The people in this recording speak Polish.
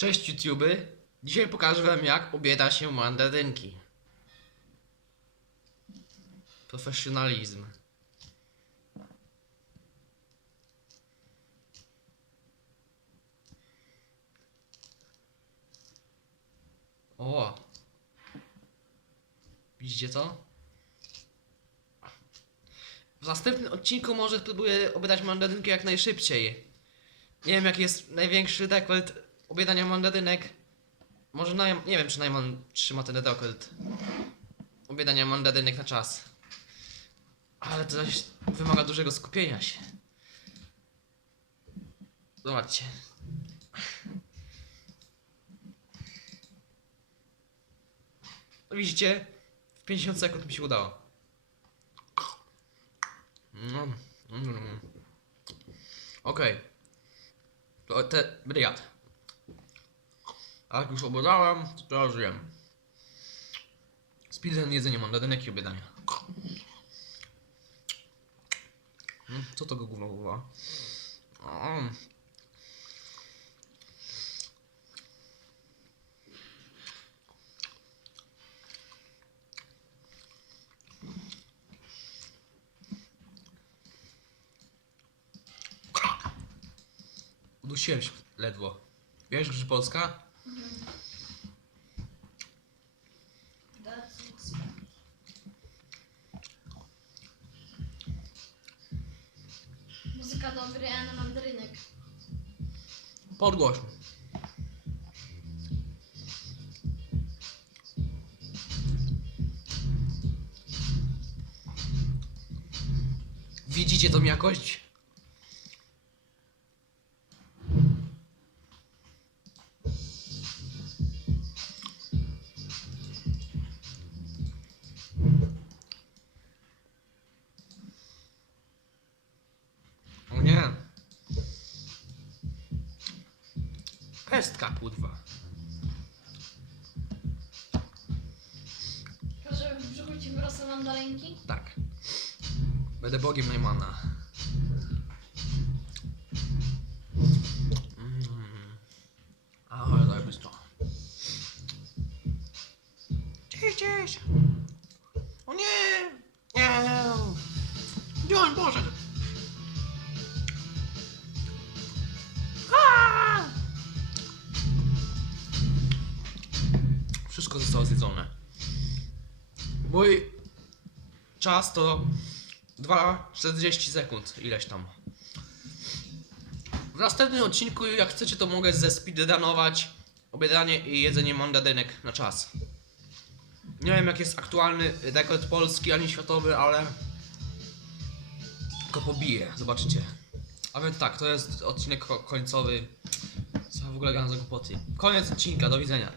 Cześć YouTube. Dzisiaj pokażę wam jak obiera się mandarynki. Profesjonalizm. O! Widzicie to? W następnym odcinku może spróbuję obierać mandarynkę jak najszybciej. Nie wiem jaki jest największy rekord obierania mandarynek. Może Najman, nie wiem czy Najman trzyma ten rekord. Obierania mandarynek na czas. Ale to coś wymaga dużego skupienia się. Zobaczcie. No Widzicie? W 50 sekund mi się udało. No. Mm. Okej. To te będę jadł. A jak już obodałem, to teraz jem. Speedrun jedzenie mandarynek i obiadania. Mm, Co to go gówno było? Mm. Udusiłem się ledwo. Wiesz, że Polska? Muzyka do gry na mandarynek. Podgłośno. Widzicie tą jakość? Pestka, kurwa. Że w brzuchu ci wyrosły mandarynki. Tak. Będę bogiem Najmana. Mm. Ale zajebisto. Cześć, cześć. O nie! Nie! Gdzie on poszedł? Wszystko zostało zjedzone. Mój czas to 2,40 sekund, ileś tam. W następnym odcinku, jak chcecie, to mogę ze speedrunować obieranie i jedzenie mandarynek na czas. Nie wiem, jak jest aktualny rekord polski ani światowy, ale go pobiję, zobaczycie. A więc tak, to jest odcinek ko- końcowy. Co w ogóle gadam za głupoty. Koniec odcinka, do widzenia.